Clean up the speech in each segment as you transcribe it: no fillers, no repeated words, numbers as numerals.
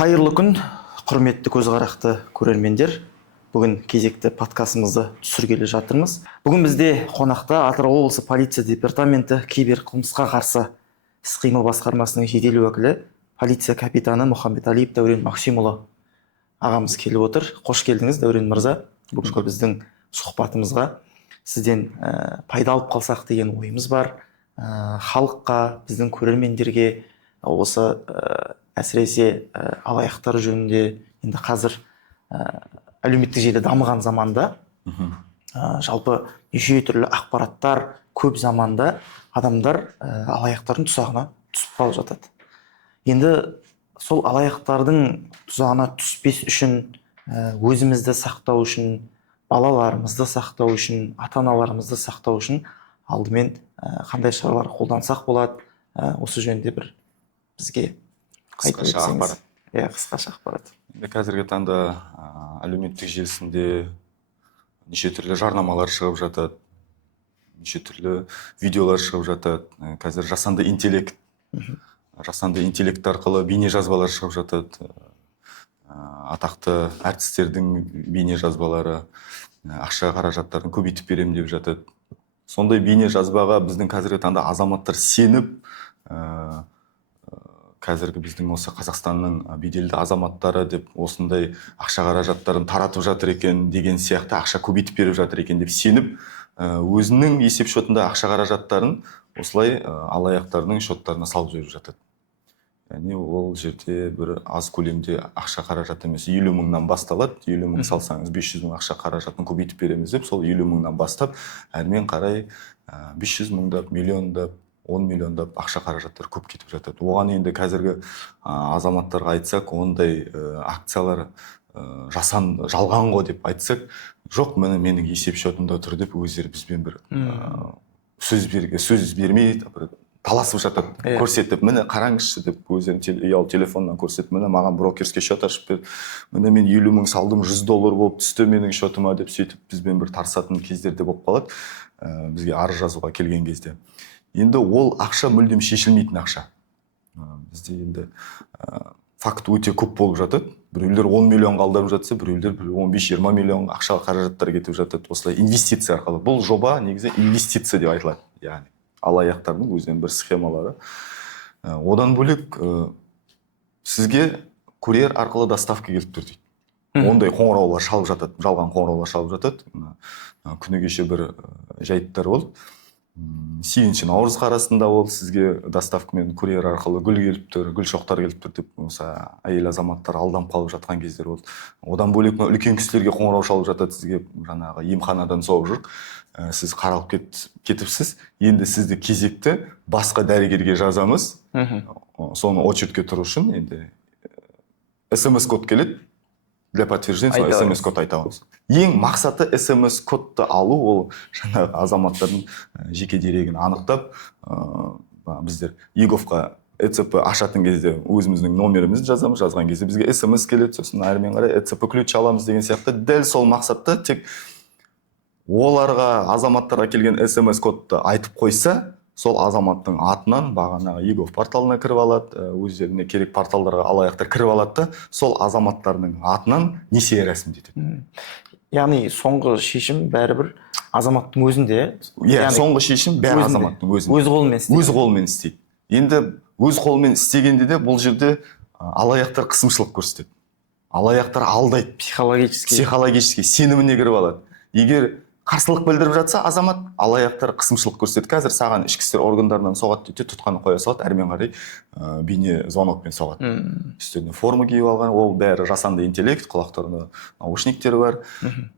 Қайырлы күн, құрметті көзқарақты көрермендер. Бүгін кезекті подкастымызды түсіргелі жатырмыз. Бүгін бізде қонақта Атырау облысы полиция департаменті киберқылмысқа қарсы іс-қимыл басқармасының жедел уәкілі полиция капитаны Мұхамбеталиев Дәурен Максимұлы ағамыз келіп отыр. Қош келдіңіз, Дәурен мырза. Бүгінгі біздің сұхбатымызға сізден пайда алып қалсақ деген ойымыз бар. Халыққа, біздің көрермендерге осы әсіресе алаяқтар жөнінде енді қазір әлеуметтік желі дамыған заманда жалпы неше түрлі ақпараттар көп заманда адамдар алаяқтардың тұзағына түсіп қалып жатады. Енді сол алаяқтардың тұзағына түспес үшін өзімізді сақтау үшін, балаларымызды сақтау үшін, ата-аналарымызды сақтау үшін алдымен қандай шаралар қолдансақ болады, осы жөнінде бір бізге қысқаша ақпарат. Қысқаша ақпарат. Қазіргі таңда әлеуметтік желісінде неше түрлі жарнамалар шығып жатады, неше түрлі видеолар шығып жатады. Қазір жасанды интеллект арқылы бейне жазбалар шығып жатады. Атақты әртістердің бейне жазбалары ақша қаражаттарын көбейтіп беремін деп жатады. Сондай бейне жазбаға біздің қазіргі таңда азаматтар сеніп, қазіргі біздің осы Қазақстанның беделді азаматтары деп осындай ақша қаражаттарын таратып жатыр екен деген сияқты, ақша көбейтіп беріп жатыр екен деп сеніп, өзінің есеп шотында ақша қаражаттарын осылай алаяқтардың шоттарына салып жіберіп жатады. Яғни ол жерде бір аз көлемде ақша қаражат емес, 50 мыңнан басталады. 50 мың салсаңыз 500 мың ақша қаражатын көбейтіп береміз деп, сол 50 мыңнан бастап әрмен қарай 500 мыңдап, миллиондап, 10 миллиондап ақша қаражаттар көп кетіп жатады. Оған енді қазіргі азаматтарға айтсақ, ондай акциялар жалған ғой деп айтсақ, жоқ, міне менің есеп шотымда тұр деп өздері бізбен бір сөз бермей таласып жатады, көрсетіп, міне қараңызшы деп өздерін ұялы телефоннан көрсетіп, міне маған брокерский счет ашып берді, міне мен 50 мың салдым, $100 болып түсті менің шотыма деп сөйтіп бізбен бір тарсатын кездерде болып қалады, бізге арыз жазуға келген кезде. Енді ол ақша мүлдем шешілмейтін ақша. Бізде енді факт өте көп болып жатады. Біреулер 10 миллионға алданып жатса, біреулер 15-20 миллион ақша қаражаттар кетіп жатады. Осылай инвестиция арқылы. Бұл жоба негізі инвестиция деп айтылады. Яғни алаяқтардың өзінің бір схемалары. Одан бөлек сізге курьер арқылы доставка келіп тұр дейді. Ондай қоңыраулар шалып жатады, жалған қоңыраулар шалып жатады. Күні кеше бір жайттар болды. 8 наурыз арасында ол сізге доставкамен курьер арқылы гүл келіп тұр, гүл шоқтар келіп тұр деп, осы әйел азаматтар алданып қалып жатқан кездер болды. Одан бөлек үлкен кісілерге қоңырау шалып жатады, сізге жаңағы емханадан соғып жүр, сіз қаралып кетіпсіз, енді сізді кезекті басқа дәрігерге жазамыз, соны очередке тұру үшін енді SMS-код келеді, для подтверждения сол SMS-код айтамыз. Ең мақсаты SMS-кодты алу, ол жаңағы азаматтардың жеке дерегін анықтап, біздер ЕГОВқа ЭЦП ашатын кезде өзіміздің номерімізді жазамыз, жазған кезде бізге SMS келеді, сосын әрмен қарай ЭЦП ключ аламыз деген сияқты. Дәл сол мақсатта тек оларға, азаматтарға келген SMS-кодты айтып қойса, сол азаматтың атынан бағанағы ЕГОВ порталына кіріп алады, өздеріне керек порталдарға алаяқтар кіріп алады, сол азаматтардың атынан несие рәсімдетеді. Яғни соңғы шешім бәрібір азаматтың өзінде. Соңғы шешім бәрі азаматтың өзінде. Өз қолымен істейді. Енді өз қолымен істегенде де бұл жерде алаяқтар қысымшылық көрсетеді. Алаяқтар алдайды, психологически сеніміне кіріп алады. Егер қарсылық білдіріп жатса азамат, алаяқтар қысымшылық көрсетеді. Қазір саған ішкі істер органдарынан соғады дейді, тұтқаны қоя салады, әрмен қарай бейне звонокпен соғады. Үстіне форма киіп алған, ол бәрі жасанды интеллект, құлақтарында наушниктері бар.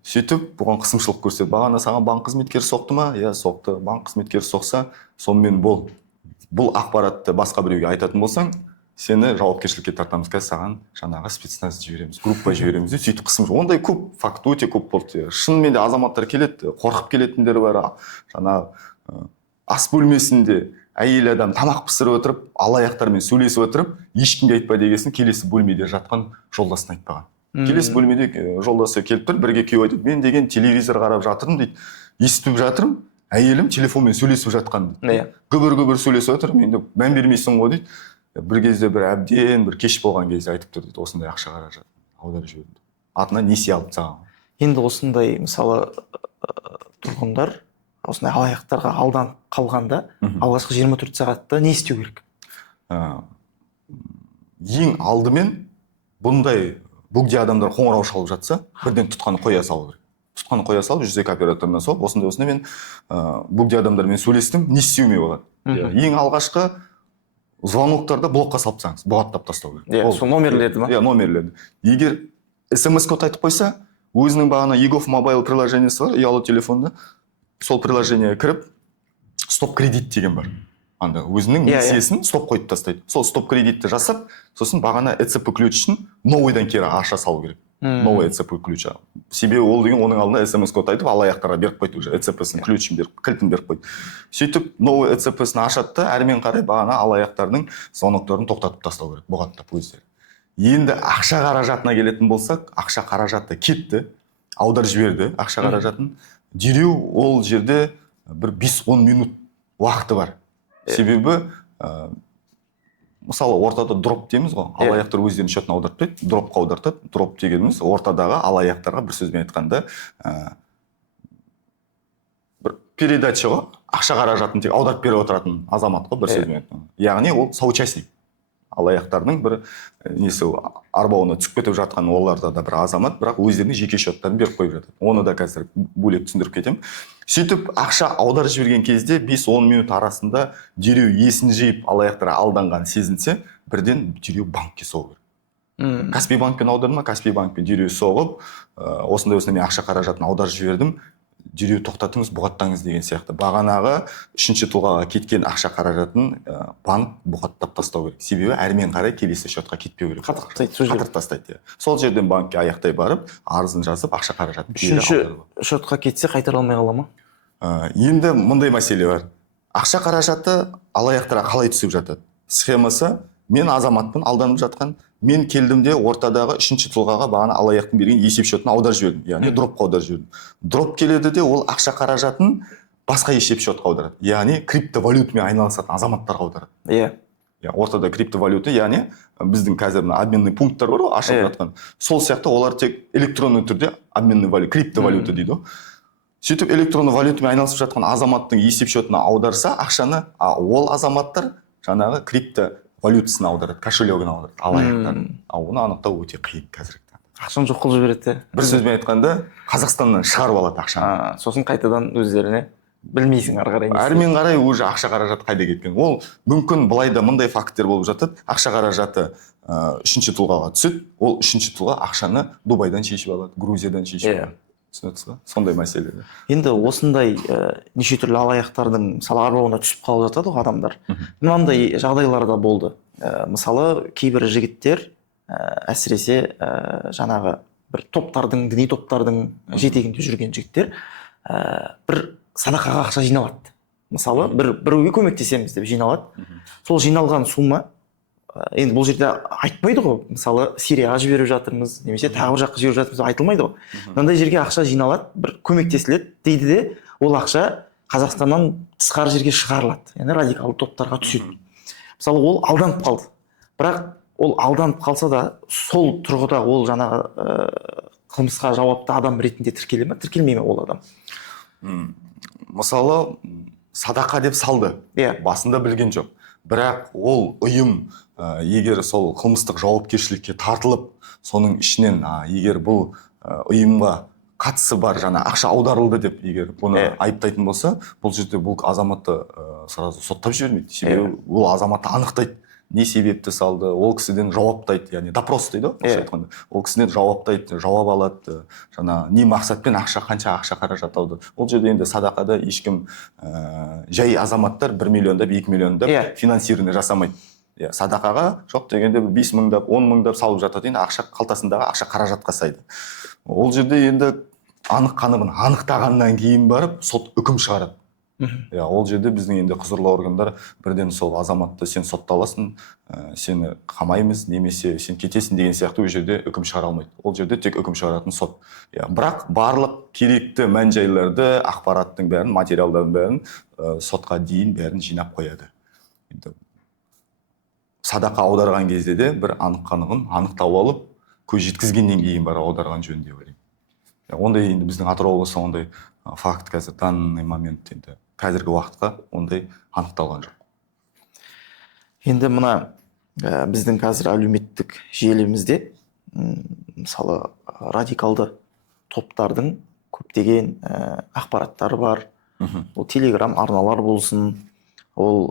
Сөйтіп бұған қысымшылық көрсетеді. Бағана саған банк қызметкері соқты ма? Иә, соқты. Банк қызметкері соқса, сонымен бол. Бұл ақпаратты басқа біреуге айтатын болсаң, сені жауапкершілікке тартамыз, қазір саған жаңағы спецназ жібереміз, группа жібереміз деп сөйтіп қысым. Ондай көп, факт өте көп болды. Шынымен де азаматтар келеді, қорқып келетіндер бар. Жаңағы ас бөлмесінде әйел адам тамақ пісіріп отырып, алаяқтармен сөйлесіп отырып, ешкімге айтпа дегесін, келесі бөлмеде жатқан жолдасын айтпаған. Келесі бөлмеде жолдасы келіп тұр, бірге күйеу айтады, мен деген телевизор қарап жатырмын дейді, естіп жатырмын, әйелім телефонмен сөйлесіп жатқан дейді. Гүбір сөйлесіп отыр, мен мән бермейсің ғой дейді. бір кезде бір әбден бір кеш болған кезде айтып тұр дейді, осындай ақша қаражат аударып жібердім. Атына несие алып тастаған. Енді осындай мысалы тұрғындар осындай алаяқтарға алданып қалғанда алғашқы 24 сағатта не істеу керек? Ең алдымен бұндай бөгде адамдар қоңырау шалып жатса, бірден тұтқаны қоя салу керек. Тұтқаны қоя салып, 102 операторына салып, осындай мен бөгде адамдармен сөйлестім, не істеуіме болады. Ең алғашқы звоноктарды блокқа салып тастаңыз, бұғаттап тастау керек. Сол номерлерді ма? Номерлерді. Егер смс-код айтып қойса, өзінің бағана Егов мобайл приложениесі бар, ұялы телефонда, сол приложение кіріп, стоп кредит деген бар. Анда өзінің несиесін стоп қойып тастайды. Сол стоп кредитті жасап, сосын бағана ECP ключін новыйдан кері аша салу керек. Новый ECP ключ. Себебі ол деген оның алдында смс-код айтып, алаяқтарға беріп қойды уже, ECP-сін ключін беріп, кілтін беріп қойды. Сөйтіп, новый ECP-сін ашатты, әрмен қарай бағана алаяқтардың звоноктарын тоқтатып тастау керек, бұғаттап өздері. Енді ақша қаражатына келетін болсақ, ақша қаражаты кетті, аудар жіберді ақша қаражатын. Дереу ол жерде бір 5-10 минут уақыты бар. Себебі мысалы ортада дроп дейміз ғой, алаяқтар өздерінің шотына аудартпайды, дропқа аудартады. Дроп дегеніміз ортадағы алаяқтарға бір сөзбен айтқанда бір передача ғой, ақша қаражатын тек аударып беріп отыратын азамат қой, бір сөзбен айтқанда. Яғни ол соучастник. Алаяқтардың бір несі арбауына түсіп кетіп жатқан оларда да бір азамат, бірақ өздерінің жеке шоттарын беріп қойып жатады. Оны да қазір бөлек түсіндіріп кетемін. Сөйтіп ақша аударып жіберген кезде 5-10 минут арасында дереу есін жиып алаяқтар алданған сезінсе, бірден дереу банкке соғу керек. Каспий банкпен аударды ма, Каспий банкпен дереу соғып, осындай мен ақша қаражатын аударып жібердім, дереу тоқтатыңыз, бұғаттаңыз деген сияқты. Бағанағы үшінші тұлғаға кеткен ақша қаражатын банк бұғаттап тастау керек. Себебі әрмен қарай келесі шотқа кетпеу керек. Қатырып тастайды. Сол жерден банкке аяқтай барып, арызын жазып, ақша қаражатын үшінші шотқа кетсе қайтара алмай қала ма? Енді мындай мәселе бар. Ақша қаражаты алаяқтарға қалай түсіп жатады? Схемасы, мен азаматпын, алданып жатқан, мен келдім де ортадағы үшінші тұлғаға бағана алаяқтың берген есеп шотына аударып жібердім, яғни дропқа аударып жібердім. Дроп келеді де ол ақша қаражатын басқа есеп шотқа аударады, яғни криптовалютамен айналысатын азаматтарға аударады. Ортада криптовалюта, яғни біздің қазір обменный пункттар бар ғой, ашылып жатқан. Сол сияқты олар тек электронды түрде обменный валюта, криптовалюта дейді ғой. Сөйтіп электронды валютамен айналысып жатқан азаматтың есеп шотына аударса, ақшаны ол азаматтар жаңағы криптовалютасына аударады, кошелегіне аударады, алаяқтар. Оны анықтау өте қиын қазіргі таңда. Ақшаны жоқ қылып жібереді. Бір сөзбен айтқанда, Қазақстаннан шығарып алады ақшаны. Сосын қайтадан өздеріне білмейсің ары қарай. Әрмен қарай уже ақша қаражаты қайда кеткен. Ол мүмкін былай да мындай факттер болып жатады. Ақша қаражаты үшінші тұлғаға түседі, ол үшінші тұлға ақшаны Дубайдан шешіп алады, Грузиядан шешіп алады. Түсінесіз ба? Сондай мәселе. Енді осындай неше түрлі алаяқтардың мысалы арбауына түсіп қалып жатады ғой адамдар. Мынандай жағдайлар да болды. Мысалы кейбір жігіттер әсіресе жаңағы бір топтардың, діни топтардың жетегінде жүрген жігіттер бір садақаға ақша жиналады. Мысалы біреуге көмектесеміз деп жиналады. Сол жиналған сума енді бұл жерде айтпайды ғой, мысалы Сирияға жіберіп жатырмыз, немесе тағы бір жаққа жіберіп жатырмыз деп айтылмайды ғой. Мынандай жерге ақша жиналады, бір көмектесіледі дейді де, ол ақша Қазақстаннан тысқары жерге шығарылады, яғни радикалды топтарға түседі. Мысалы ол алданып қалды, бірақ ол алданып қалса да сол тұрғыда ол жаңағы қылмысқа жауапты адам ретінде тіркеле ме, тіркелмей ме ол адам? Мысалы садақа деп салды, басында білген жоқ. Бірақ ол ұйым егер сол қылмыстық жауапкершілікке тартылып, соның ішінен егер бұл ұйымға қатысы бар жаңа ақша аударылды деп егер бұны айыптайтын болса, бұл жерде бұл азаматты сразу соттап жібермейді. Себебі ол азаматты анықтайды, не себепті салды, ол кісіден жауаптайды, яғни допрос дейді ғой, ол кісіден жауаптайды, жауап алады, жаңа не мақсатпен қанша ақша қаражат ауды. Ол жерде енді садақада ешкім жай азаматтар 1 миллиондап, 2 миллиондап финансирование жасамайды. Садақаға жоқ дегенде 5 мыңдап, 10 мыңдап салып жатады, енді ақша қалтасындағы ақша қаражатқа сайды. Ол жерде енді анық-қанығын анықтағаннан кейін барып сот үкім шығарады. Ол жерде біздің енді құзырлы органдар бірден сол азаматты сен сотталасың, сені қамаймыз, немесе сен кетесің деген сияқты ол жерде үкім шығара алмайды. Ол жерде тек үкім шығаратын сот. Бірақ барлық керекті мән-жайларды, ақпараттың бәрін, материалдардың бәрін сотқа дейін бәрін жинап қояды. садақа аударған кезде де бір анық-қанығын анықтап алып көз жеткізгеннен кейін барып аударған жөн деп ойлаймын. Ондай енді біздің Атырау облысы ондай факт қазір данный момент енді қазіргі уақытқа ондай анықталған жоқ. Енді мына біздің қазір әлеуметтік желімізде мысалы радикалды топтардың көптеген ақпараттары бар. Ол телеграм арналар болсын, ол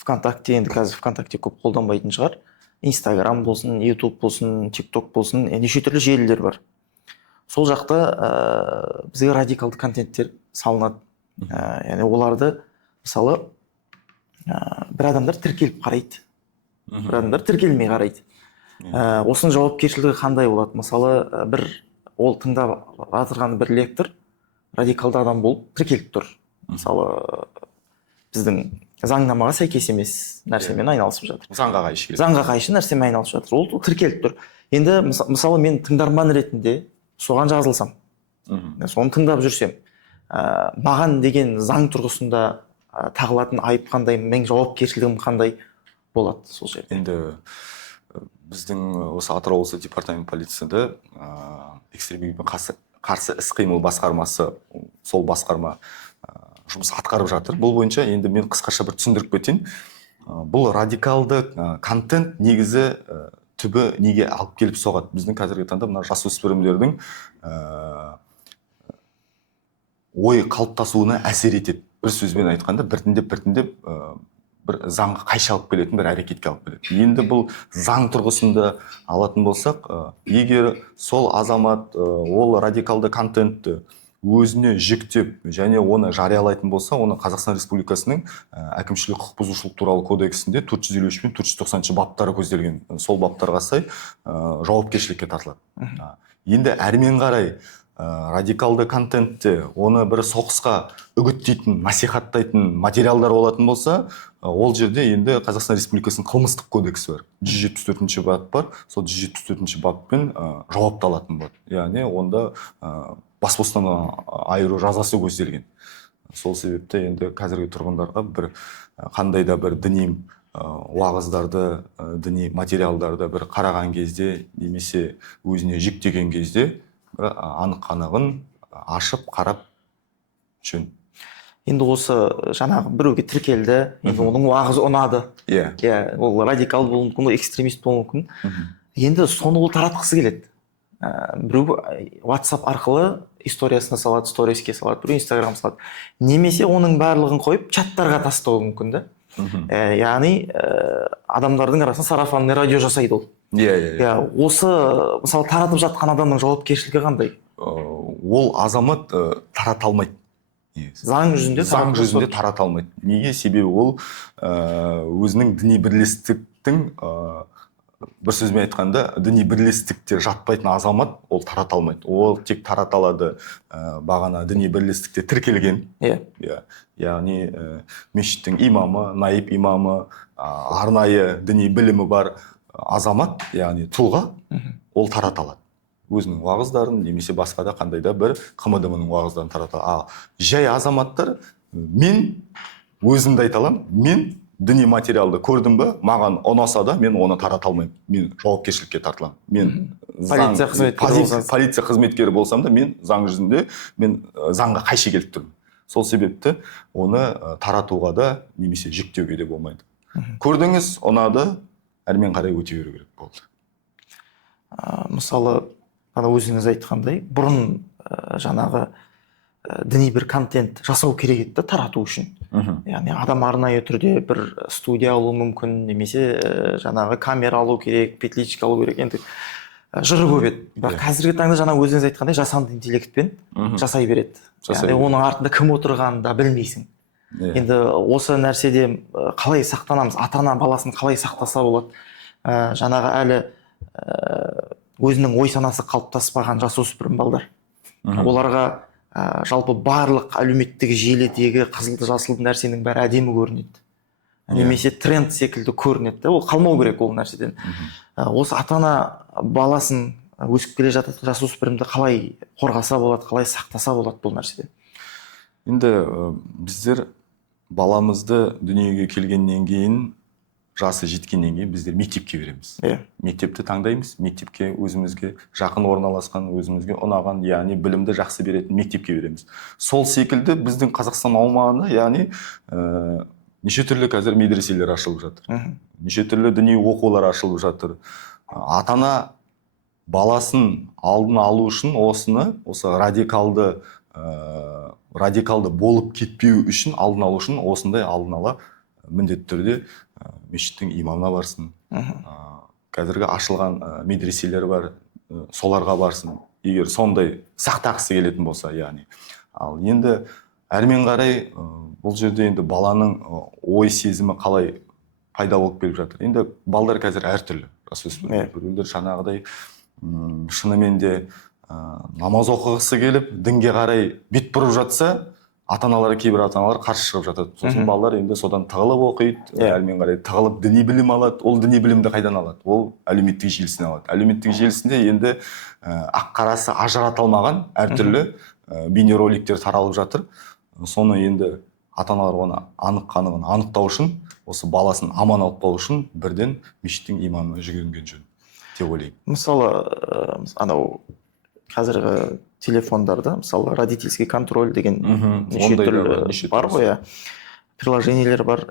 ВКонтакте, енді қазір ВКонтакте көп қолданбайтын шығар. Инстаграм болсын, ютуб болсын, тикток болсын, неше түрлі желілер бар. Сол жақта бізге радикалды контенттер салынады. Яғни оларды мысалы бір адамдар тіркеліп қарайды, бір адамдар тіркелмей қарайды. Осының жауапкершілігі қандай болады? Мысалы бір ол тыңдап жатырған бір лектор радикалды адам болып тіркеліп тұр. Мысалы біздің заңнамаға сәйкес емес нәрсемен айналысып жатыр. Заңға қайшы нәрсемен айналысып жатыр. Ол тіркеліп тұр. Енді мысалы мен тыңдарман ретінде соған жазылсам, соны тыңдап жүрсем, маған деген заң тұрғысында тағылатын айып қандай, менің жауапкершілігім қандай болады сол жерде? Енді біздің осы Атырау облысы департамент полицияда экстремизмге қарсы іс-қимыл басқармасы, сол басқарма жұмыс атқарып жатыр. Бұл бойынша енді мен қысқаша бір түсіндіріп кетейін. Бұл радикалды контент негізі түбі неге алып келіп соғады? Біздің қазіргі таңда мына жасөспірімдердің ой қалыптасуына әсер етеді. Бір сөзбен айтқанда біртіндеп бір заңға қайшы алып келетін бір әрекетке алып келеді. Енді бұл заң тұрғысында алатын болсақ, егер сол азамат ол радикалды контентті өзіне жүктеп және оны жариялайтын болса, оны Қазақстан Республикасының әкімшілік құқық бұзушылық туралы кодексінде 453 пен 490 баптары көзделген. Сол баптарға сай жауапкершілікке тартылады. Енді әрмен қарай радикалды контентте оны бір соғысқа үгіттейтін, насихаттайтын материалдар болатын болса, ол жерде енді Қазақстан Республикасының қылмыстық кодексі бар. 174-ші бап бар. Сол 174-ші баппен жауапталатын болады. Яғни онда бас бостандығынан айыру жазасы көзделген. Сол себепті енді қазіргі тұрғындарға бір қандай да бір діни уағыздарды, діни материалдарды бір қараған кезде немесе өзіне жүктеген кезде анық-қанығын ашып қарап жөн. Енді осы жаңағы біреуге тіркелді, енді оның уағызы ұнады. Ол радикал болуы мүмкін, экстремист болуы мүмкін. Енді соны ол таратқысы келеді. Біреу WhatsApp арқылы историясына салады, сториске салады, біреу Instagram салады. Немесе оның барлығын қойып чаттарға тастауы мүмкін да. Яғни адамдардың арасында сарафанный радио жасайды ол. Осы мысалы таратып жатқан адамның жауапкершілігі қандай? Ол азамат тарата алмайды. Заң жүзінде тарата алмайды. Неге? Себебі ол өзінің діни бірлестіктің, бір сөзбен айтқанда, діни бірлестікте жатпайтын азамат ол тарата алмайды. Ол тек тарата алады бағана діни бірлестікте тіркелген. Яғни мешіттің имамы, наиб имамы, арнайы діни білімі бар азамат, яғни тұлға, ол тарата алады. Өзінің уағыздарын немесе басқа да қандай да бір КМДМ-нің уағыздарын тарата. Жай азаматтар, мен өзімді айта аламын, мен діни материалды көрдім бе, маған ұнаса да мен оны тарата алмаймын. Мен жауапкершілікке тартыламын. Мен полиция қызметкері болсам да, мен заң жүзінде мен заңға қайшы келіп тұрмын. Сол себепті оны таратуға да немесе жүктеуге де болмайды. Көрдіңіз, ұнады, әрмен қарай өте беру керек болды. Мысалы, өзіңіз айтқандай, бұрын жаңағы діни бір контент жасау керек еді тарату үшін. Яғни адам арнайы түрде бір студия алу мүмкін, немесе жаңағы камера алу керек, петличка алу керек. Енді жыры көп еді. Бірақ қазіргі таңда жаңа өзіңіз айтқандай жасанды интеллектпен жасай береді. Яғни оның артында кім отырғанын да білмейсің. Енді осы нәрседе қалай сақтанамыз? Ата-ана баласын қалай сақтаса болады? Жаңағы әлі өзінің ой санасы қалыптаспаған жасөспірім балдар. Оларға жалпы барлық әлеуметтік желідегі қызылды жасылды нәрсенің бәрі әдемі көрінеді. Немесе тренд секілді көрінеді. Ол қалмау керек ол нәрседен. Осы ата-ана баласын өсіп келе жататын жасөспірімді қалай қорғаса болады, қалай сақтаса болады бұл нәрседен? Енді біздер баламызды дүниеге келгеннен кейін жасы жеткеннен кейін біздер мектепке береміз. Мектепті таңдаймыз, мектепке өзімізге жақын орналасқан, өзімізге ұнаған, яғни білімді жақсы беретін мектепке береміз. Сол секілді біздің Қазақстан аумағында, яғни неше түрлі қазір медреселер ашылып жатыр. Неше түрлі діни оқулар ашылып жатыр. Ата-ана баласын алдын алу үшін осы радикалды болып кетпеу үшін, алдын алу үшін осындай алдын ала міндетті түрде мешіттің имамына барсын. Қазіргі ашылған медреселер бар, соларға барсын. Егер сондай сақтағысы келетін болса, яғни. Ал енді әрмен қарай бұл жерде енді баланың ой сезімі қалай пайда болып келіп жатыр. Енді балдар қазір әртүрлі. Біреулер жаңағыдай шынымен де намаз оқығысы келіп, дінге қарай бет бұрып жатса, кейбір ата-аналар қарсы шығып жатады. Сосын балалар енді содан тығылып оқиды, әрмен қарай тығылып діни білім алады. Ол діни білімді қайдан алады? Ол әлеуметтік желісінен алады. Әлеуметтік желісінде енді ақ-қарасы ажыратылмаған әртүрлі бейнероликтер таралып жатыр. Соны енді ата-аналар оны анық-қанығын анықтау үшін, осы баласын аман алып қалу үшін бірден мешіттің имамына жүгінген жөн деп ойлаймын. Мысалы, анау қазіргі телефондарда, мысалы, родительский контроль деген неше түрлі бар ғой, приложениелер бар.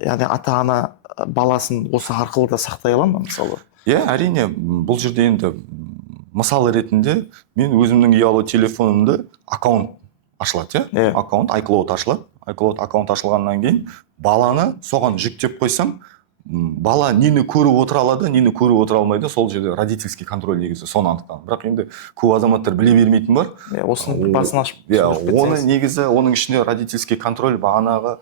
Яғни ата-ана баласын осы арқылы да сақтай ала ма, мысалы? Әрине, бұл жерде енді мысал ретінде мен өзімнің ұялы телефонымды аккаунт ашылады, аккаунт, iCloud ашылады. iCloud аккаунт ашылғаннан кейін баланы соған жүктеп қойсам, бала нені көріп отыра алады, нені көріп отыра алмайды, сол жерде родительский контроль негізі соны анықтаған. Бірақ енді көп азаматтар біле бермейтін бар. Осының басын ашып. Оны негізі, оның ішінде родительский контроль бағанағы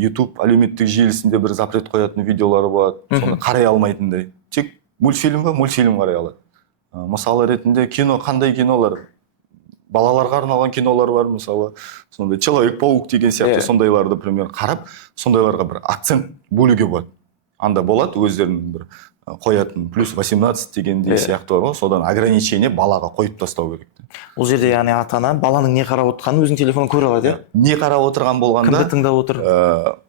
YouTube әлеуметтік желісінде бір запрет қоятын видеолары болады, соны қарай алмайтындай. Тек мультфильм қарай алады. Мысалы ретінде кино, қандай кинолар? Балаларға арналған кинолар бар, мысалы, сондай Человек-паук деген сияқты сондайларды пример қарап, сондайларға бір акцент бөлуге болады. Анда болады өздерінің бір қоятын плюс 18 дегендей сияқты бар ғой, содан ограничение балаға қойып тастау керек. Бұл жерде яғни ата-ана баланың не қарап отырғанын өзінің телефонын көре алады, не қарап отырған болғанда, кімді тыңдап отыр?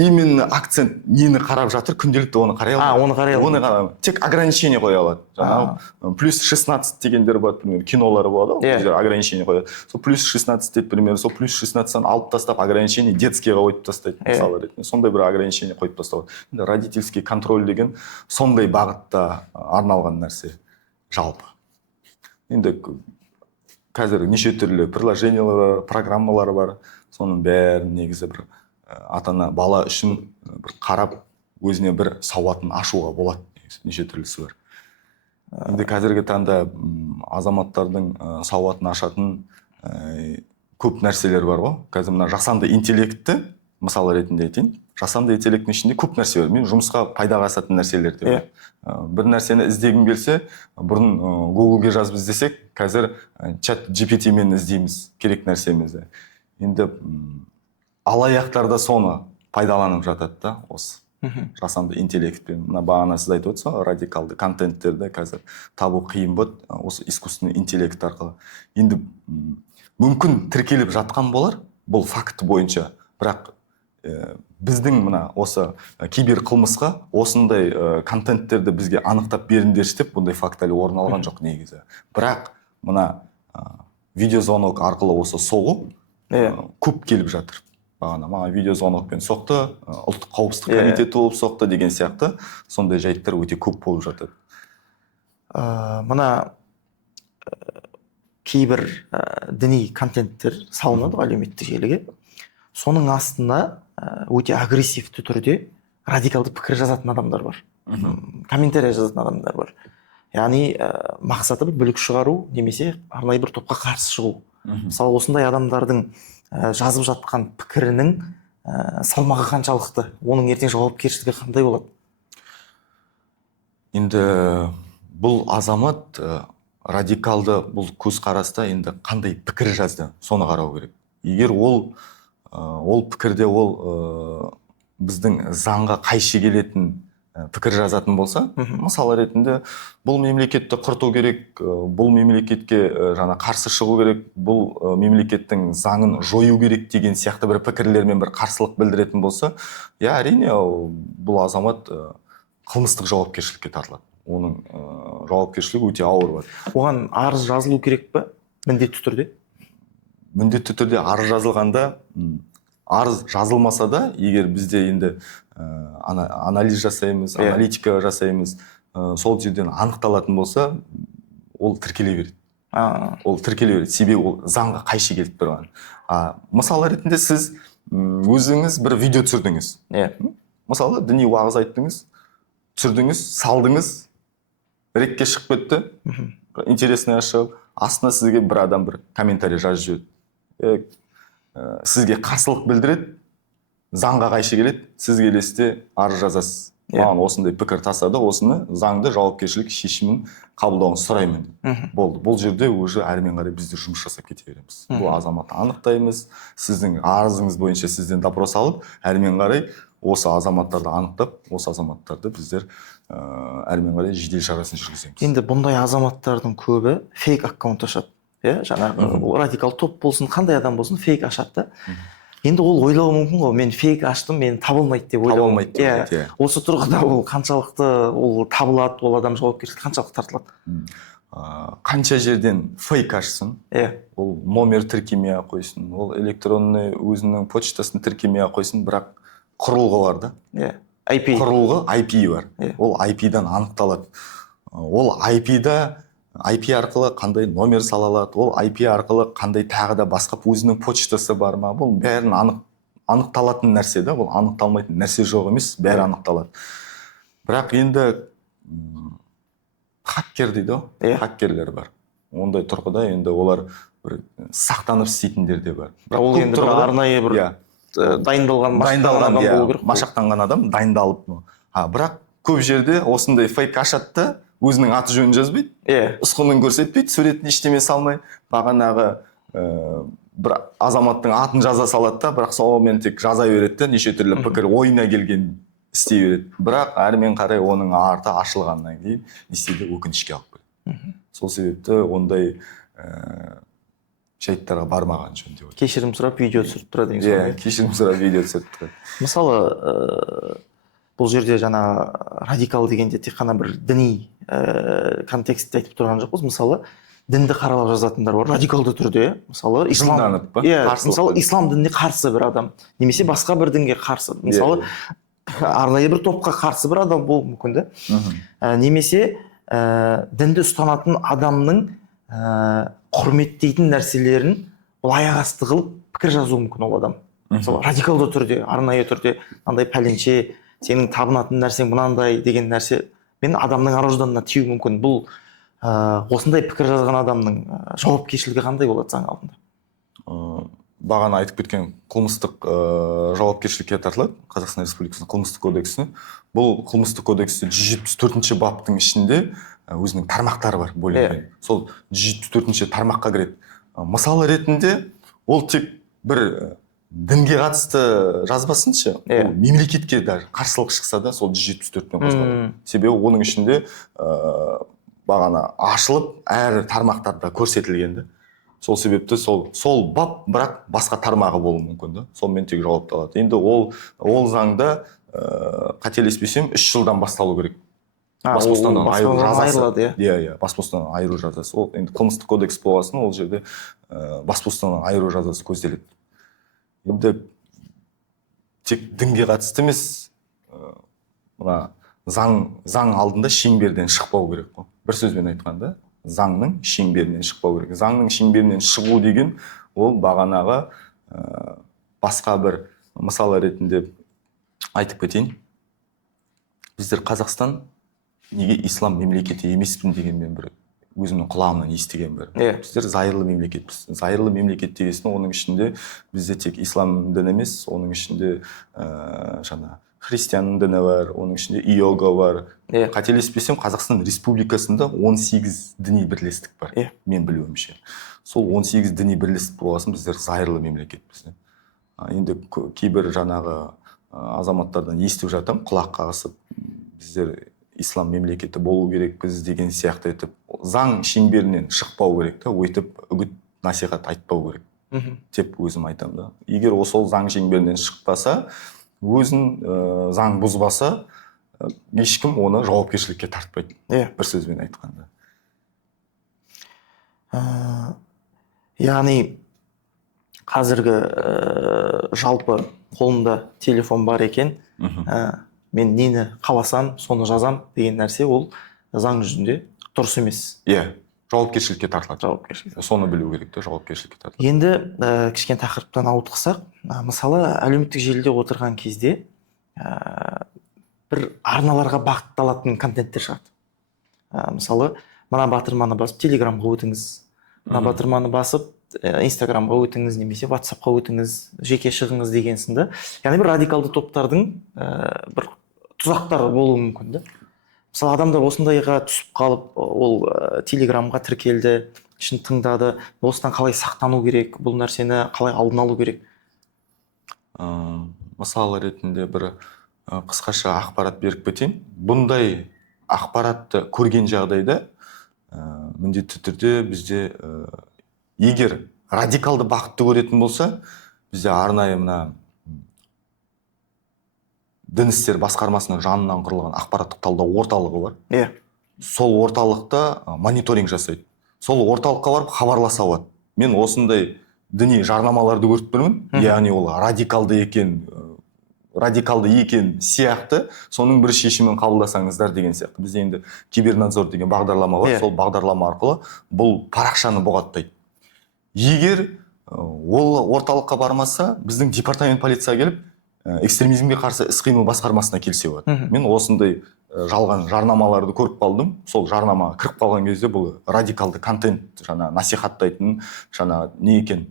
Именно акцент нені қарап жатыр, күнделікті оны қарай алады. Оны қарай алады. Тек ограничение қоя алады. Жаңағы плюс 16 дегендер бар, пример, кинолары болады, ограничение қояды. Сол плюс 16 дейді, пример, сол плюс 16-дан алып тастап, ограничение детскийға қойып тастайды, мысалы ретінде. Сондай бір ограничение қойып тастау. Енді родительский контроль деген сондай бағытта арналған нәрсе жалпы. Енді қазір неше түрлі приложениялар, программалар бар, соның бәрін негізі бір ата-ана бала үшін бір қарап өзіне бір сауатын ашуға болады, неше түрлісі бар. Енді қазіргі таңда азаматтардың сауатын ашатын көп нәрселер бар ғой. Қазір мына жасанды интеллектті мысалы ретінде айтайын. Жасанды интеллекттің ішінде көп нәрсе бар. Мен жұмысқа пайдаға асатын нәрселер де бар. Бір нәрсені іздегім келсе, бұрын Google-ге жазып іздесек, қазір чат GPT-мен іздейміз керек нәрсемізді. Енді алаяқтарда соны пайдаланып жатады да, осы жасанды интеллектпен. Мына бағана сіз айтып отырсыз, радикалды контенттерді қазір табу қиын болады, осы искусственный интеллект арқылы. Енді мүмкін тіркеліп жатқан болар, бұл факт бойынша. Бірақ біздің мына осы кибер қылмысқа осындай контенттерді бізге анықтап беріңдерші деп бұндай факт әлі орын алған жоқ негізі. Бірақ мына видеозвонок арқылы осы соғу көп келіп жатыр. Маған видеозвонокпен соқты, ұлттық қауіпсіздік комитеті болып соқты деген сияқты сондай жайттар өте көп болып жатады. Мына кейбір діни контенттер салынады әлеуметтік желіге. Соның астына өте агрессивті түрде радикалды пікір жазатын адамдар бар. Комментарий жазатын адамдар бар. Яғни мақсаты бүлік шығару немесе арнайы бір топқа қарсы шығу. Мысалы, осындай адамдардың жазып жатқан пікірінің салмағы қаншалықты, оның ертең жауапкершілігі қандай болады? Енді бұл азамат радикалды бұл көзқараста енді қандай пікір жазды, соны қарау керек. Егер ол пікірде ол біздің заңға қайшы келетін пікір жазатын болса, мысалы ретінде бұл мемлекетті құрту керек, бұл мемлекетке жаңа қарсы шығу керек, бұл мемлекеттің заңын жою керек деген сияқты бір пікірлермен бір қарсылық білдіретін болса, әрине бұл азамат қылмыстық жауапкершілікке тартылады. Оның жауапкершілігі өте ауыр бар. Оған арыз жазылу керек па? Міндетті түрде? Міндетті түрде арыз жазылғанда, арыз жазылмаса да, егер бізде енді анализ жасаймыз, аналитика жасаймыз, сол жерден анықталатын болса, ол тіркеле береді. Ол тіркеле береді, себебі ол заңға қайшы келіп тұрған. Мысалы ретінде сіз өзіңіз бір видео түсірдіңіз. Мысалы діни уағыз айттыңыз, түсірдіңіз, салдыңыз, ретке шығып кетті, интересный шығып, астына сізге бір адам бір комментарий жазып жіберді. Сізге қарсылық білдіреді, заңға қайшы келеді, сіз келесіде арыз жазасыз. Маған осындай пікір тастады, осыны заңды жауапкершілік шешімін қабылдауын сұраймын. Болды. Бұл жерде уже әрмен қарай біздер жұмыс жасап кете береміз. Бұл азаматты анықтаймыз, сіздің арызыңыз бойынша сізден допрос алып, әрмен қарай осы азаматтарды анықтап, осы азаматтарды біздер әрмен қарай жедел шарасын жүргіземіз. Енді бұндай азаматтардың көбі фейк аккаунт ашады. Жаңағы радикал топ болсын, қандай адам болсын, фейк ашады. Енді ол ойлауы мүмкін ғой, мен фейк аштым, мен табылмайды деп ойлауы мүмкін. Осы тұрғыда ол қаншалықты ол табылады, ол адам жауапкершілік қаншалықты тартылады? Қанша жерден фейк ашсын, ол номер тіркемей қойсын, ол электронный өзінің почтасын тіркемей қойсын, бірақ құрылғы бар да. IP. Құрылғы IP бар. Ол IP-дан анықталады. Ол IP арқылы қандай номер сала алады, ол IP арқылы қандай тағы да басқа өзінің почтасы бар ма, бұл бәрін анықталатын нәрсе да, бұл анықталмайтын нәрсе жоқ емес, бәрі анықталады. Бірақ енді хакер дейді, хакерлер бар. Ондай тұрғыда енді олар бір сақтанып істейтіндер де бар. Ол енді арнайы бір дайындалған адам болу керек. Машақтанған адам дайындалып. Бірақ көп жерде осындай фейк ашады, өзінің аты жөнін жазбайды, ұсқынын көрсетпейді, суретін ештеме салмай, бағанағы бір азаматтың атын жаза салады да, бірақ сонымен тек жаза береді, неше түрлі пікір ойына келген істей береді. Бірақ әрмен қарай оның арты ашылғаннан кейін не істейді, өкінішке алып келеді. Сол себепті ондай жайттарға бармаған жөн деп. Кешірім сұрап видео түсіріп тұрады деген сөз. Кешірім сұрап видео түсіріп тұрады. Мысалы, бұл жерде жаңа радикал дегенде тек қана бір діни контекстте айтып тұрған жоқпыз. Мысалы, дінді қаралап жазатындар бар, радикалды түрде. Мысалы, ислам дініне қарсы бір адам, немесе басқа бір дінге қарсы. Мысалы, арнайы бір топқа қарсы бір адам болуы мүмкін да. Немесе дінді ұстанатын адамның құрметтейтін нәрселерін ол аяқ асты қылып пікір жазуы мүмкін ол адам. Мысалы, радикалды түрде, арнайы түрде, андай пәленше, сенің табынатын нәрсең мынандай деген нәрсе мен адамның ар-ожданына тиюі мүмкін. Бұл осындай пікір жазған адамның жауапкершілігі қандай болады заң алдында? Бағана айтып кеткен қылмыстық жауапкершілікке тартылады Қазақстан Республикасының қылмыстық кодексіне. Бұл қылмыстық кодексте 174-ші баптың ішінде өзінің тармақтары бар бөлінген. Сол 174-ші тармаққа кіреді. Мысалы ретінде ол тек бір дінге қатысты жазбасыншы, мемлекетке даже қарсылық шықса да сол 174-тен қозғалады. Себебі оның ішінде бағана ашылып, әр тармақтарда көрсетілгенді. Сол себепті сол бап, бірақ басқа тармағы болуы мүмкін да. Сонымен тек жауапталады. Енді ол заңда қателеспесем 3 жылдан басталу керек. Бас бостандығынан айыру жазасы. Бас бостандығынан айыру жазасы. Ол енді қылмыстық кодекс болғасын, ол жерде бас бостандығынан айыру жазасы көзделеді. Енді тек дінге қатысты емес, заң алдында шеңберден шықпау керек. Бір сөзбен айтқанда, заңның шеңберінен шықпау керек. Заңның шеңберінен шығу деген ол бағанағы басқа бір мысалы ретінде айтып кетейін. Біздер Қазақстан неге ислам мемлекеті емеспін дегенмен бір өзімнің құлағымнан естіген бір. Біздер зайырлы мемлекетпіз. Зайырлы мемлекет дегесін оның ішінде бізде тек ислам діні емес, оның ішінде христиан діні бар, оның ішінде йога бар. Қателеспесем, Қазақстан Республикасында 18 діни бірлестік бар, мен білуімше. Сол 18 діни бірлестік болғасын біздер зайырлы мемлекетпіз. Енді кейбір жаңағы азаматтардан естіп жатам, құлақ қағысып, біздер ислам мемлекеті болу керекпіз деген сияқты етіп заң шеңберінен шықпау керек та, өйтіп үгіт насихат айтпау керек деп өзім айтамын да. Егер сол заң шеңберінен шықпаса, өзін заң бұзбаса, ешкім оны жауапкершілікке тартпайды. Бір сөзбен айтқанда. Яғни қазіргі жалпы қолымда телефон бар екен, мен нені қаласам, соны жазам деген нәрсе ол заң жүзінде дұрыс емес. Жауапкершілікке тартылады. Соны білу керек те, жауапкершілікке тартылады. Енді кішкене тақырыптан ауытқысақ, мысалы әлеуметтік желіде отырған кезде бір арналарға бағытталатын контенттер шығады. Мысалы, мына батырманы басып телеграмға өтіңіз, мына батырманы басып инстаграмға өтіңіз, немесе ватсапқа өтіңіз, жеке шығыңыз деген сынды. Яғни бір радикалды топтардың бір тұзақтары болуы мүмкін да. Мысалы, адамдар осындайға түсіп қалып, ол телеграмға тіркелді, ішін тыңдады, осыдан қалай сақтану керек, бұл нәрсені қалай алдын алу керек? Мысалы ретінде бір қысқаша ақпарат беріп кетейін. Бұндай ақпаратты көрген жағдайда міндетті түрде бізде егер радикалды бағытты көретін болса, бізде арнайы мына дін істер басқармасының жанынан құрылған ақпараттық талдау орталығы бар. Сол орталықта мониторинг жасайды. Сол орталыққа барып хабарласа алады. Мен осындай діни жарнамаларды көріп тұрмын, яғни ол радикалды екен сияқты, соның бір шешімін қабылдасаңыздар деген сияқты. Бізде енді кибернадзор деген бағдарлама бар. Сол бағдарлама арқылы бұл парақшаны бұғаттайды. Егер ол орталыққа бармаса, біздің департамент полиция келіп, экстремизмге қарсы іс-қимыл басқармасына келсе болады. Мен осындай жалған жарнамаларды көріп қалдым. Сол жарнама кіріп қалған кезде бұл радикалды контент, жаңа насихаттайтын, жаңа не екен,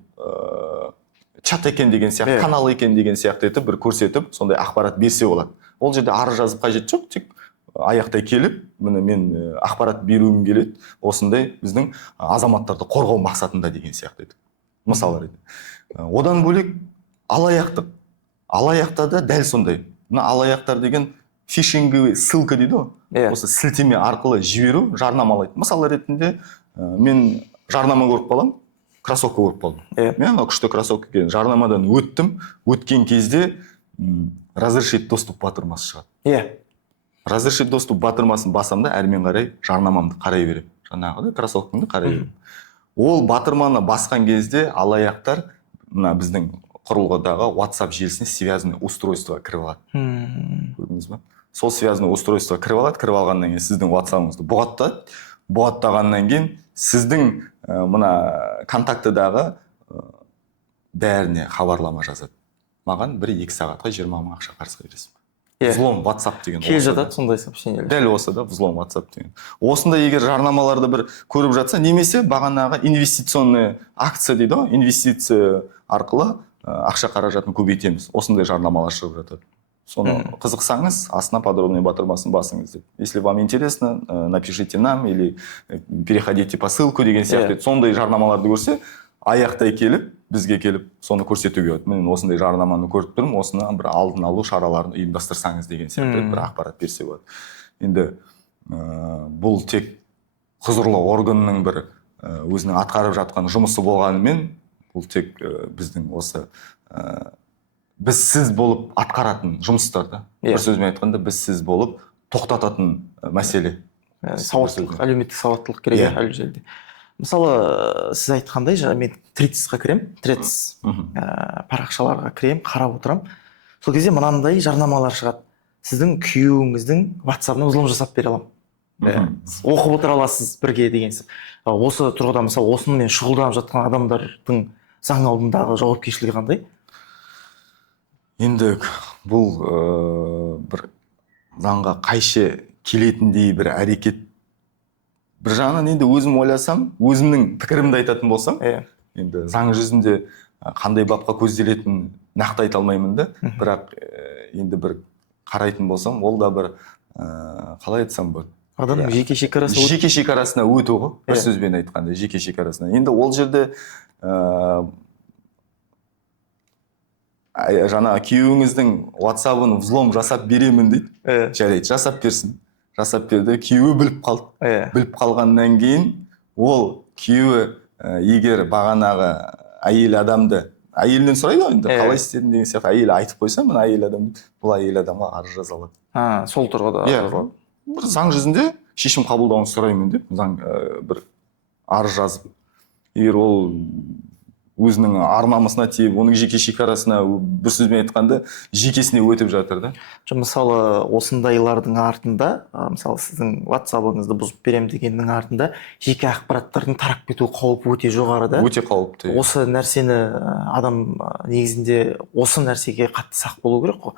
чат екен деген сияқты, канал екен деген сияқты етіп бір көрсетіп, сондай ақпарат берсе болады. Ол жерде арыз жазып қажет жоқ, тек аяқтай келіп, міне мен ақпарат беруім келеді, осындай біздің азаматтарды қорғау мақсатында деген сияқты етіп. Мысалы ретінде. Одан бөлек алаяқтық. Алаяқта да дәл сондай. Мына алаяқтар деген фишинговый ссылка дейді ғой. Осы сілтеме арқылы жіберу, жарнамалайды. Мысалы ретінде мен жарнама көріп қалам, кроссовка көріп қалдым. Мен күшті кроссовка екен, жарнамадан өттім. Өткен кезде разрешить доступ батырмасы шығады. Разрешить доступ батырмасын басамда, әрмен қарай жарнамамды қарай берем. Жаңағы кроссовкамды қарай берем. Ол батырманы басқан кезде алаяқтар мына біздің құрылғыдағы WhatsApp желісіне связанный устройство кіріп алады. Көрдіңіз ба? Сол связанный устройство кіріп алады, кіріп алғаннан кейін сіздің WhatsApp-ыңызды бұғаттады. Бұғаттағаннан кейін сіздің мына контактыдағы бәріне хабарлама жазады. Маған 1-2 сағатқа 20 мың ақша қарызға бересің. Взлом WhatsApp деген. Келе жатады сондай сообщениелер. Дәл осы да, взлом WhatsApp деген. Осында егер жарнамаларды бір көріп жатса, немесе бағанағы инвестиционный акция дейді ғой, инвестиция арқылы ақша қаражатын көбейтеміз. Осындай жарнамалар шығып жатады. Соны қызықсаңыз, астына подробный батырмасын басыңыз деп. Если вам интересно, напишите нам или переходите по ссылку деген сияқты. Сондай жарнамаларды көрсе, аяқтай келіп, бізге келіп, соны көрсетуге болады. Мен осындай жарнаманы көріп тұрмын, осыны бір алдын алу шараларын ұйымдастырсаңыз деген сияқты бір ақпарат берсе болады. Енді бұл тек құзырлы органның бір өзінің атқарып жатқан жұмысы болғанымен, бұл тек біздің осы бізсіз болып атқаратын жұмыстарда. Бір сөзбен айтқанда, бізсіз болып тоқтататын мәселе. Сауаттылық, әлеуметтік сауаттылық керек әлі жерде. Мысалы, сіз айтқандай, мен Threads-қа кірем, Threads парақшаларға кірем, қарап отырам. Сол кезде мынандай жарнамалар шығады. Сіздің күйеуіңіздің WhatsApp-ына взлом жасап бере аламын. Оқып отыра аласыз бірге деген. Осы тұрғыда, мысалы, осымен шұғылданып жатқан адамдардың заң алдындағы жауапкершілігі қандай? Енді бұл бір заңға қайшы келетіндей бір әрекет. Бір жағынан енді өзім ойласам, өзімнің пікірімді айтатын болсам, енді заң жүзінде қандай бапқа көзделетінін нақты айта алмаймын да, бірақ енді бір қарайтын болсам, ол да бір қалай айтсам болады. Адамның жеке шекарасына өту ғой, бір сөзбен айтқанда, жеке шекарасына. Енді ол жерде жаңағы күйеуіңіздің WhatsApp-ын взлом жасап беремін дейді. Жарайды, жасап берсін. Жасап берді, күйеуі біліп қалды. Біліп қалғаннан кейін ол күйеуі егер бағанағы әйел адамды әйелінен сұрайды ғой енді қалай істедің деген сияқты, әйелі айтып қойса, мына әйел адам, бұл әйел адамға арыз жаза алады. Сол тұрғыда. Бір заң жүзінде шешім қабылдауын сұраймын деп бір арыз жазып, егер ол өзінің ар-намысына тиіп, оның жеке шекарасына, бір сөзбен айтқанда, жекесіне өтіп жатыр да. Мысалы, осындайлардың артында, мысалы сіздің WhatsApp-ыңызды бұзып берем дегеннің артында жеке ақпараттардың тарап кету қаупі өте жоғары да. Өте қауіпті. Осы нәрсені адам негізінде осы нәрсеге қатты сақ болу керек қой.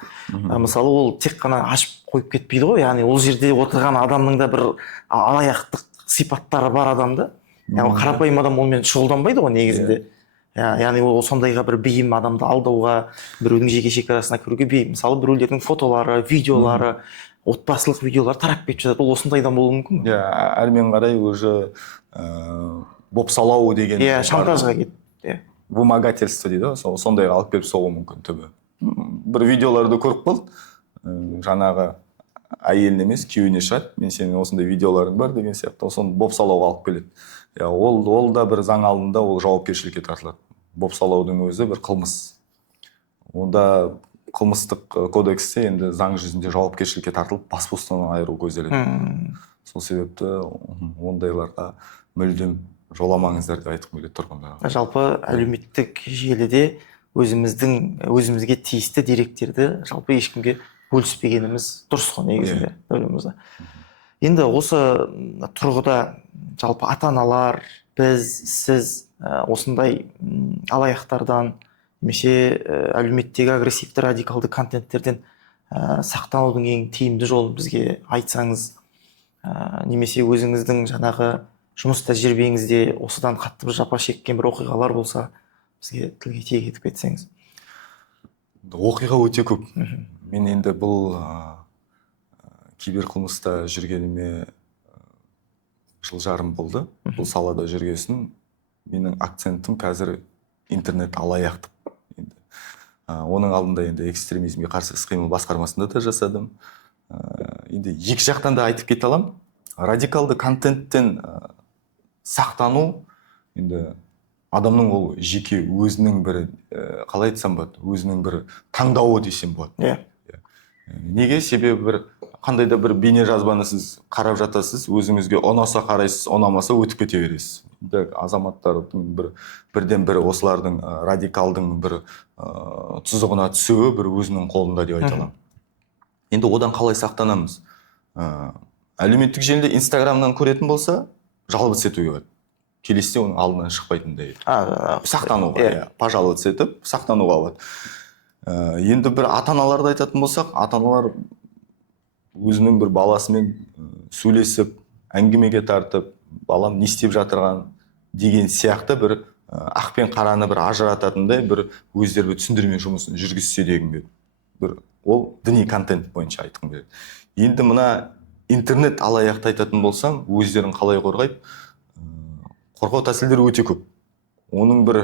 Мысалы, ол тек қана ашып қойып кетпейді ғой, яғни ол жерде отырған адамның да бір алаяқтық сипаттары бар адамда. Яғни қарапайым адам онымен шұғылданбайды ғой негізінде. Яғни ол сондайға бір бейім адамды алдауға, біреудің жеке шекарасына кіруге бейім. Мысалы, біреулердің фотолары, видеолары, отбасылық видеолар тарап кетіп жатады. Ол осындайдан болуы мүмкін. Әрмен қарай уже бопсалау деген. Шантажға кетті. Вымогательство дейді, сондайға алып беріп соғуы мүмкін түбі. Бір видеоларды көріп қалды, жаңағы әйелін емес, күйеуіне шығады, мен сенің осындай видеоларың бар деген сияқты, соны бопсалауға алып келеді. Ол да бір заң алдында ол жауапкершілікке тартылады. Бопсалаудың өзі бір қылмыс. Онда қылмыстық кодексте енді заң жүзінде жауапкершілікке тартылып, бас бостандығынан айыру көзделеді. Сол себепті ондайларға мүлдем жоламаңыздар деп айтқым келеді тұрғындарға. Жалпы әлеуметтік желіде өзімізге тиісті деректерді жалпы ешкімге бөліспегеніміз дұрыс қой негізінде ойлаймыз. Енді осы тұрғыда жалпы ата-аналар, сіз осындай алаяқтардан немесе әлеуметтегі агрессивті радикалды контенттерден сақтанудың ең тиімді жолын бізге айтсаңыз, немесе өзіңіздің жаңағы жұмыс тәжірибеңізде осыдан қатты бір жапа шеккен бір оқиғалар болса, бізге тілге тиек етіп кетсеңіз. Оқиға өте көп. Мен енді бұл киберқылмыста жүргеніме жыл жарым болды. Бұл салада жүргесін, менің акцентім қазір интернет алаяқтық. Оның алдында енді экстремизмге қарсы іс-қимыл басқармасында да жасадым. Енді екі жақтан да айтып кете аламын. Радикалды контенттен сақтану, енді адамның ол жеке өзінің бір, қалай айтсам болады, өзінің бір таңдауы десем болады. Неге? Себебі бір қандай да бір бейне жазбаны сіз қарап жатасыз, өзіңізге ұнаса қарайсыз, ұнамаса өтіп кете бересіз. Азаматтардың бірден бір осылардың радикалдың бір тұзығына түсуі бір өзінің қолында деп айта аламын. Енді одан қалай сақтанамыз? Әлеуметтік желіде Инстаграмнан көретін болса, жалобыц етуге болады. Келесте оның алдынан шықпайтындай. Сақтануға, пожаловаться етіп, сақтануға болады. Енді бір ата-аналарды айтатын болсақ, ата-аналар өзінің бір баласымен сөйлесіп, әңгімеге тартып, балам не істеп жатырған деген сияқты бір ақ пен қараны бір ажырататындай бір өздері түсіндірме жұмысын жүргізсе деген бір ол діни контент бойынша айтқым келеді. Енді мына интернет алаяқты айтатын болсам, өздерін қалай қорғайды? Қорғау тәсілдері өте көп. Оның бір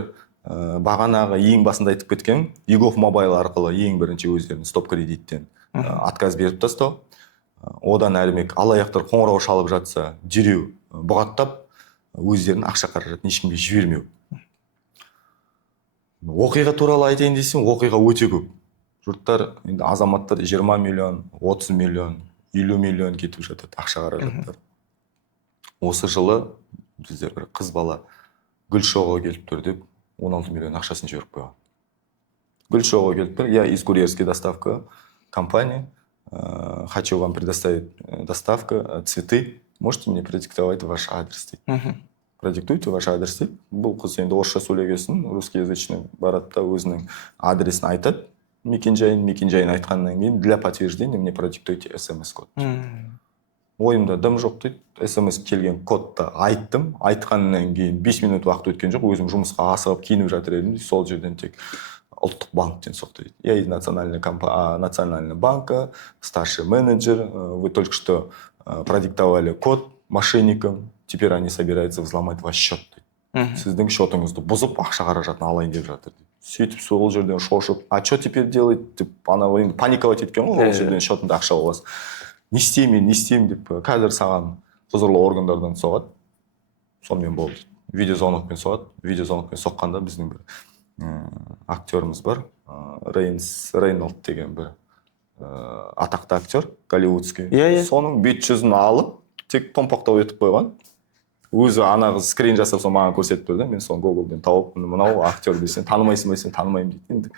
бағанағы ең басында айтып кеткен Егов Мобайл арқылы ең бірінші өздерін стоп кредиттен отказ беріп тастау. Одан әлемек алаяқтар қоңырау шалып жатса, дереу бұғаттап, өздерінің ақша қаражатын ешкімге жібермеу. Оқиға туралы айтайын десем, оқиға өте көп. Жұрттар, енді азаматтар 20 миллион, 30 миллион, 50 миллион кетіп жатады ақша қаражаттар. Осы жылы бізде бір қыз бала Гүлшоғға келіп тұр деп 16 миллион ақшасын жіберіп қойған. Гүлшоғға келіп тұр, я из курьерской доставка компании, хочу вам предоставить доставка, цветы, можете мне продиктовать ваш адрес? Продиктуйте ваш адрес. Бұл қыз енді орысша сөйлегесін, русскоязычный барады да өзінің адресін айтады, мекен-жайын айтқаннан кейін для подтверждения мне продиктуйте смс-код. Ойымда дым жоқ дейді, смс келген кодты айттым, айтқаннан кейін 5 минут уақыт өткен жоқ, өзім жұмысқа асығып киініп жатыр едім, сол жерден тек ұлттық банктен соқты дейді. Я из национального банка, старший менеджер, вы только что продиктовали код мошенникам, теперь они собираются взломать ваш счет. сіздің счетыңызды бұзып ақша қаражатын алайын деп жатыр деп. Сөйтіп сол жерден шошып, а что теперь делать деп анау енді паниковать еткен ғой, ол жерден счетында ақша болғасын. Не істеймін деп қазір саған құзырлы органдардан соғады. Сонымен болды. Видеозвонокпен соғады. Видеозвонокпен соққанда біздің бір актеріміз бар, Рейнолд деген бір атақты актер, голливудский. Соның бет-жүзін алып, тек томпақтау етіп қойған. Өзі ана қыз скрин жасап сол маған көрсетіп берді. Мен соны Google-ден тауып, мынау актер десем, танымайсың ба десем, танымаймын дейді. Енді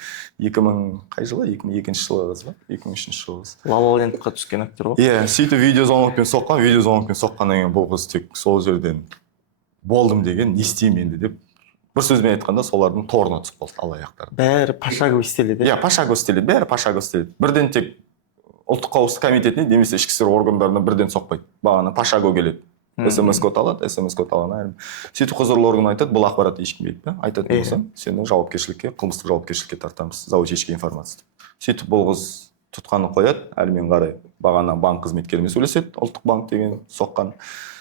2000 жылы? 2002 жылы қыз ба? 2003 жылы қыз. La La Landқа түскен актер ғой. Иә, сөйтіп видеозвонокпен соққаннан кейін бұл қыз тек сол жерден болдым деген, не істеймін енді деп. Бір сөзбен айтқанда солардың торына түсіп қалды алаяқтар. Бәрі пошагово істеледі. Иә, пошагово істеледі, бәрі пошагово істеледі. Бірден тек ұлттық қауіпсіздік комитетіне немесе ішкі істер органдарына бірден соқпайды. Бағана пошагово келеді. СМС-код алады, СМС-код алған. Сөйтіп құзырлы орган айтады, бұл ақпаратты ешкімге айтпа. Айтатын болса, сені жауапкершілікке, қылмыстық жауапкершілікке тартамыз, заочечке информация. Сөйтіп бұл қыз тұтқаны қояды, әлмен қарай бағана банк қызметкерімен сөйлеседі, ұлттық банк деген соққан.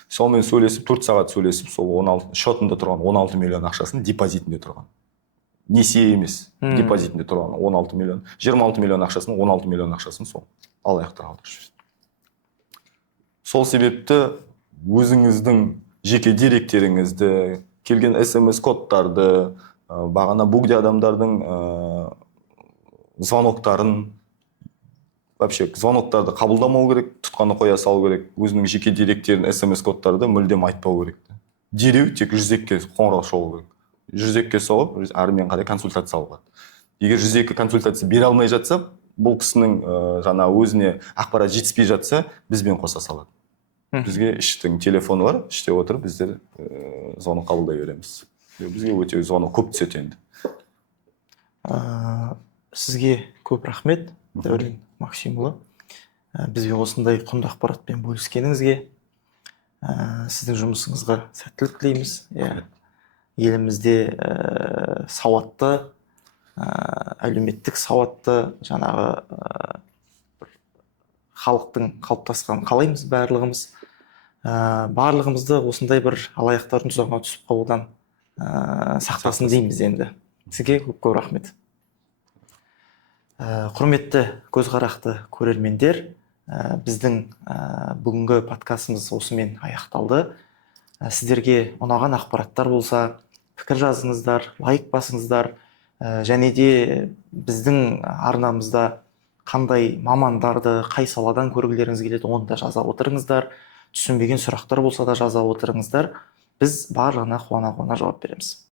Сонымен сөйлесіп, 4 сағат сөйлесіп, сол 16 счетында тұрған 16 миллион ақшасын депозитінде тұрған. Несие емес, депозитінде тұрған 16 миллион, 26 миллион ақшасын, 16 миллион ақшасын сол алаяқтар алдырып жіберді. Сол себепті өзіңіздің жеке деректеріңізді, келген SMS-кодтарды, бағана бөгде адамдардың звоноктарын, вообще звоноктарды қабылдамау керек, тұтқаны қоя салу керек, өзінің жеке деректерін, SMS-кодтарды мүлдем айтпау керек. Дереу тек 102-ге қоңырау шалу керек. 102-ге соғып, әрмен қарай консультация алуға. Егер 102 консультация бере алмай жатса, бұл кісінің жаңа өзіне ақпарат жетіспей жатса, бізбен қоса салады. Бізге іштің телефоны бар, іште отырып біздер звонок қабылдай береміз. Бізге өте звонок көп түседі енді. Сізге көп рахмет, Дәурен Максимұлы. Бізбен осындай құнды ақпаратпен бөліскеніңізге, сіздің жұмысыңызға сәттілік тілейміз. Елімізде сауатты, әлеуметтік сауатты, жаңағы халықтың қалыптасқанын қалаймыз барлығымыз. Барлығымызды осындай бір алаяқтардың тұзағына түсіп қалудан сақтасын дейміз енді. Сізге көп рахмет. Құрметті көзқарақты көрермендер, біздің бүгінгі подкастымыз осымен аяқталды. Сіздерге ұнаған ақпараттар болса, пікір жазыңыздар, лайк басыңыздар, және де біздің арнамызда қандай мамандарды, қай саладан көргілеріңіз келеді, оны да жаза отырыңыздар. Түсінбеген сұрақтар болса да жаза отырыңыздар. Біз барлығына қуана жауап береміз.